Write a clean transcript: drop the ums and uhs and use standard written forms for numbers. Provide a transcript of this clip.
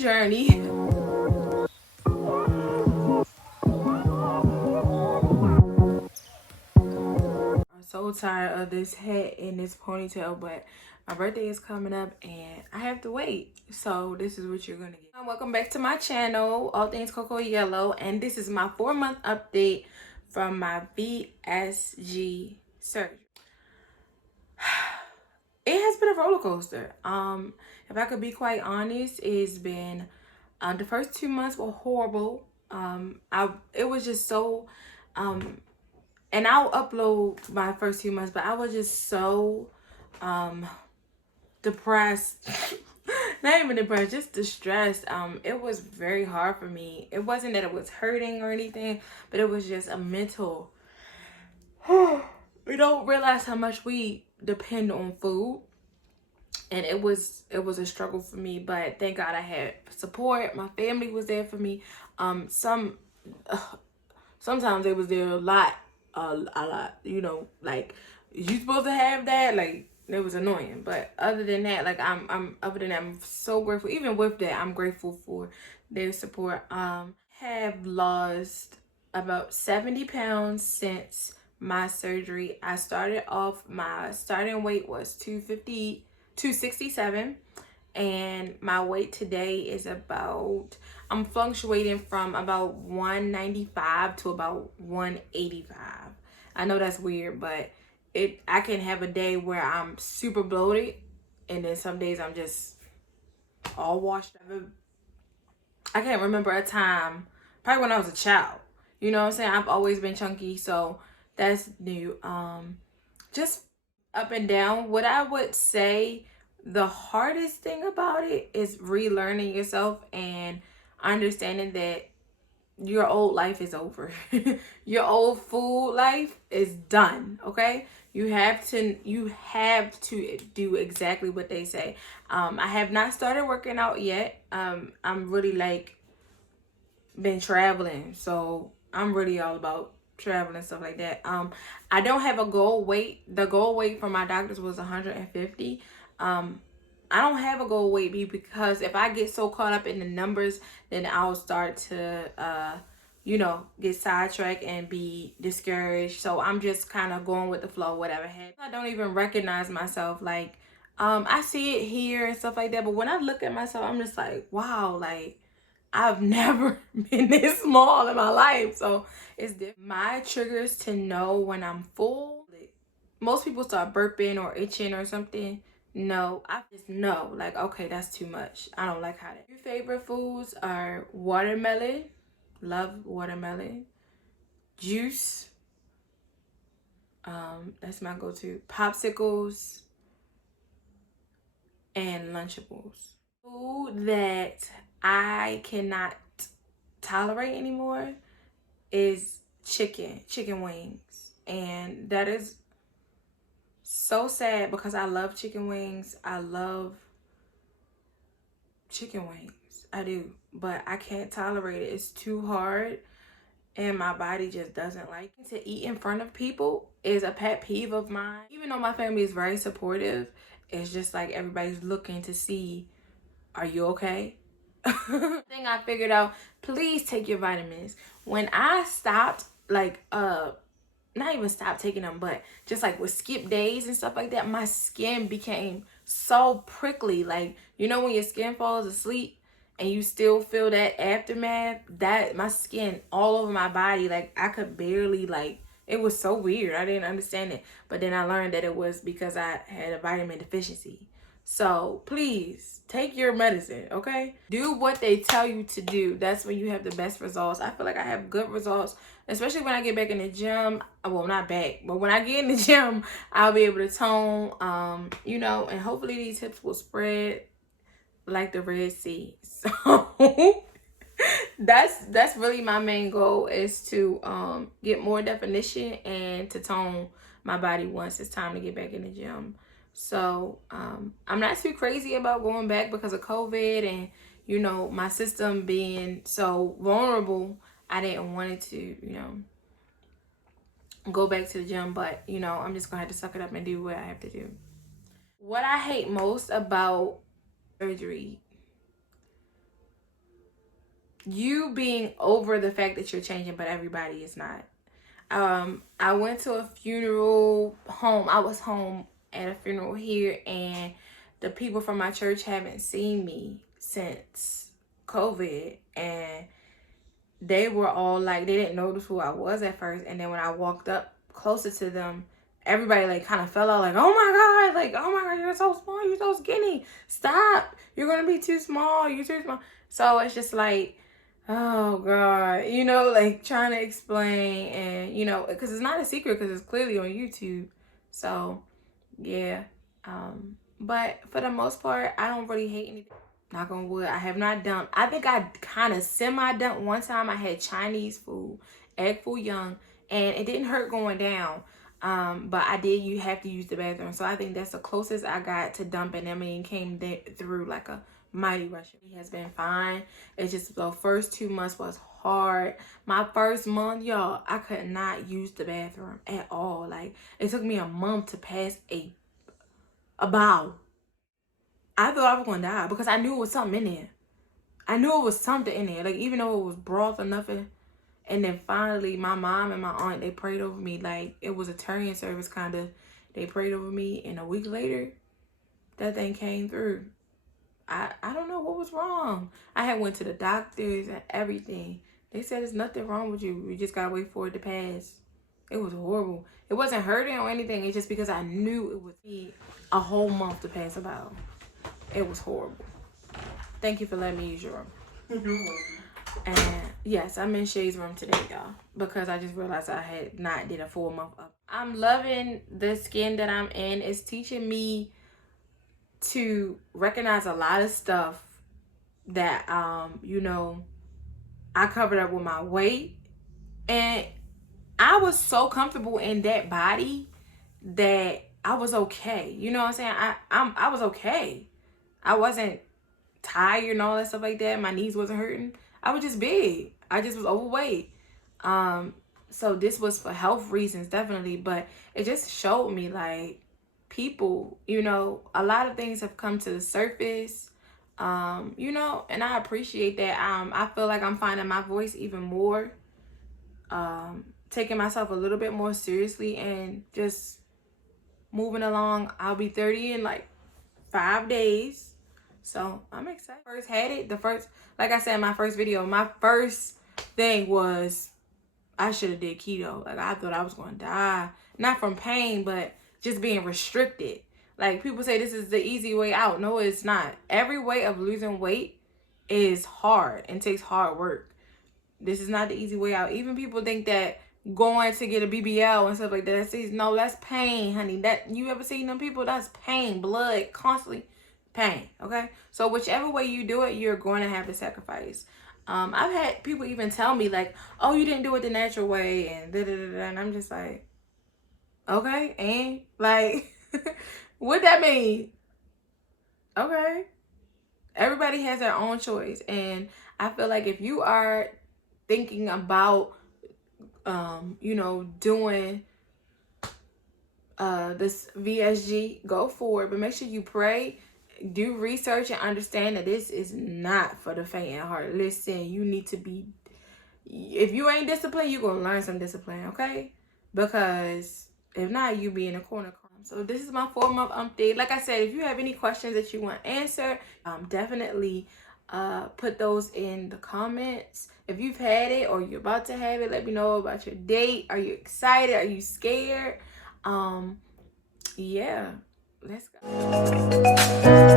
journey. I'm so tired of this hat and this ponytail, but my birthday is coming up and I have to wait. So this is what you're gonna get. Welcome back to my channel, All Things Cocoa Yellow, and this is my 4-month update from my VSG surgery. It has been a roller coaster. If I could be quite honest, it's been the first 2 months were horrible. It was just so and I'll upload my first 2 months, but I was just so depressed. Not even depressed, just distressed. It was very hard for me. It wasn't that it was hurting or anything, but it was just a mental. We don't realize how much we depend on food, and it was a struggle for me, but thank God I had support. My family was there for me. Sometimes they was there a lot, you know, like, you supposed to have that, like, it was annoying. But other than that, like, I'm so grateful. Even with that, I'm grateful for their support. Have lost about 70 pounds since my surgery. I started off, my starting weight was 267, and my weight today is about, I'm fluctuating from about 195 to about 185. I know that's weird, but I can have a day where I'm super bloated, and then some days I'm just all washed up. I can't remember a time, probably when I was a child. You know what I'm saying? I've always been chunky, so that's new. Just up and down. What I would say the hardest thing about it is relearning yourself and understanding that your old life is over. Your old food life is done, okay? You have to do exactly what they say. I have not started working out yet. I'm really like been traveling, so I'm really all about traveling and stuff like that. I don't have a goal weight. The goal weight from my doctors was 150. I don't have a goal weight because if I get so caught up in the numbers, then I'll start to you know, get sidetracked and be discouraged. So I'm just kind of going with the flow, whatever happens. I don't even recognize myself. Like, I see it here and stuff like that, but when I look at myself, I'm just like, wow, like, I've never been this small in my life. So it's different. My triggers to know when I'm full, like, most people start burping or itching or something. No, I just know, like, okay, that's too much. I don't like how that. Your favorite foods are watermelon. Love watermelon. Juice. That's my go-to. Popsicles and Lunchables. Food that I cannot tolerate anymore is chicken wings. And that is so sad because I love chicken wings. I love chicken wings. I do. But I can't tolerate it. It's too hard. And my body just doesn't like it. To eat in front of people is a pet peeve of mine. Even though my family is very supportive, it's just like everybody's looking to see, are you okay? Thing I figured out, please take your vitamins. When I stopped, like, not even stopped taking them, but just like with skip days and stuff like that, my skin became so prickly. Like, you know when your skin falls asleep and you still feel that aftermath? That my skin all over my body, like I could barely, like, it was so weird. I didn't understand it. But then I learned that it was because I had a vitamin deficiency. So please take your medicine, okay? Do what they tell you to do. That's when you have the best results. I feel like I have good results, especially when I get back in the gym. Well, not back, but when I get in the gym, I'll be able to tone, you know, and hopefully these hips will spread like the Red Sea. So that's really my main goal, is to get more definition and to tone my body once it's time to get back in the gym. So I'm not too crazy about going back because of COVID and, you know, my system being so vulnerable. I didn't want it to, you know, go back to the gym, but, you know, I'm just gonna have to suck it up and do what I have to do. What I hate most about surgery, you being over the fact that you're changing, but everybody is not. I went to a funeral home. I was home at a funeral here, and the people from my church haven't seen me since COVID, and they were all like, they didn't notice who I was at first, and then when I walked up closer to them, everybody like kind of fell out like, oh my god, like, oh my god, you're so small, you're so skinny, stop, you're gonna be too small, you're too small. So it's just like, oh god, you know, like trying to explain, and you know, because it's not a secret, because it's clearly on YouTube. So yeah, but for the most part, I don't really hate anything. Knock on wood, I have not dumped. I think I kind of semi-dumped one time. I had Chinese food, egg foo young, and it didn't hurt going down. But I did, you have to use the bathroom. So I think that's the closest I got to dumping. I mean, came through like a mighty rush. He has been fine. It's just the first 2 months was hard. My first month, y'all, I could not use the bathroom at all. Like, it took me a month to pass a bowel. I thought I was gonna die because I knew it was something in there. I knew it was something in there. Like, even though it was broth or nothing. And then finally, my mom and my aunt, they prayed over me. Like, it was a turning service kind of. They prayed over me. And a week later, that thing came through. I don't know what was wrong. I had went to the doctors and everything. They said there's nothing wrong with you. You just gotta wait for it to pass. It was horrible. It wasn't hurting or anything. It's just because I knew it would be a whole month to pass about. It was horrible. Thank you for letting me use your room. You're welcome. And yes, I'm in Shay's room today, y'all, because I just realized I had not did a full month up. I'm loving the skin that I'm in. It's teaching me to recognize a lot of stuff that you know, I covered up with my weight, and I was so comfortable in that body that I was okay. You know what I'm saying? I was okay. I wasn't tired and all that stuff like that. My knees wasn't hurting. I was just big. I just was overweight. So this was for health reasons, definitely, but it just showed me, like, people, you know, a lot of things have come to the surface, you know, and I appreciate that. I feel like I'm finding my voice even more, taking myself a little bit more seriously, and just moving along. I'll be 30 in like 5 days. So I'm excited. First had it, like I said in my first video, my first thing was I should have did keto. Like, I thought I was going to die. Not from pain, but just being restricted. Like, people say this is the easy way out. No, it's not. Every way of losing weight is hard and takes hard work. This is not the easy way out. Even people think that going to get a BBL and stuff like that, no, that's pain, honey. That, you ever seen them people? That's pain, blood, constantly pain. Okay, so whichever way you do it, you're going to have to sacrifice. I've had people even tell me, like, oh, you didn't do it the natural way, and da-da-da-da, and I'm just like, okay, and like, what that mean? Okay, everybody has their own choice, and I feel like if you are thinking about you know, doing this VSG, go for it, but make sure you pray, do research, and understand that this is not for the faint at heart. Listen, you need to be, if you ain't disciplined, you're gonna learn some discipline, okay? Because if not, you be in a corner. So this is my 4-month update. Like I said, if you have any questions that you want answered, definitely put those in the comments. If you've had it or you're about to have it, let me know about your date. Are you excited? Are you scared? Yeah, let's go.